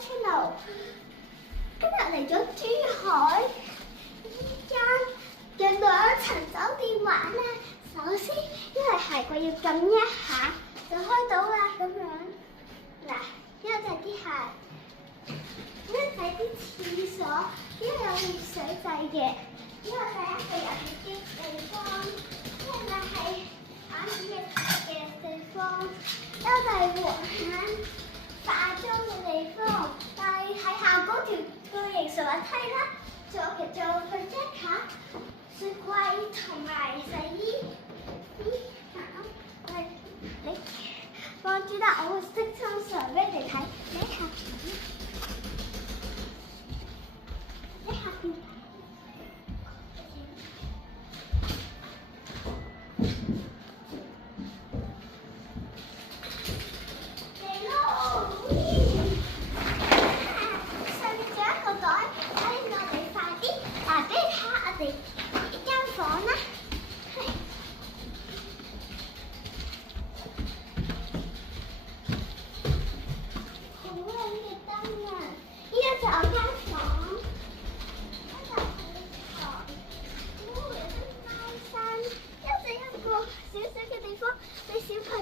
channel。今日嚟咗珠海呢間嘅兩層酒店玩咧。首先，因為鞋櫃要撳一下就開到啦，咁樣。嗱，呢個就係啲鞋，呢個係啲廁所，呢個有熱水掣嘅，呢個第一個遊戲機地方，呢個就係玩嘅地方，呢個就係化妝嘅地方，但係喺下嗰條巨型滑梯啦，仲有個 jacket、雪櫃同埋洗衣。你放住啦，我會識親相俾你睇。你下邊。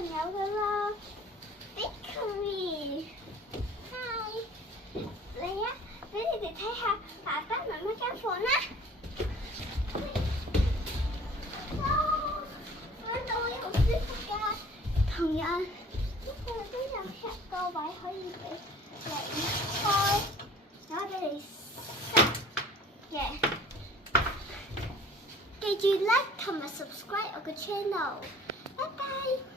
有噶啦 ，Bakery， Hi， 嚟啊！俾你哋睇下爸爸媽媽間房啦。哇，玩到會好舒服㗎。同樣呢個都有一個位可以俾你開，攞俾你塞嘅。記住 like 同埋 subscribe 我個 channel，拜拜。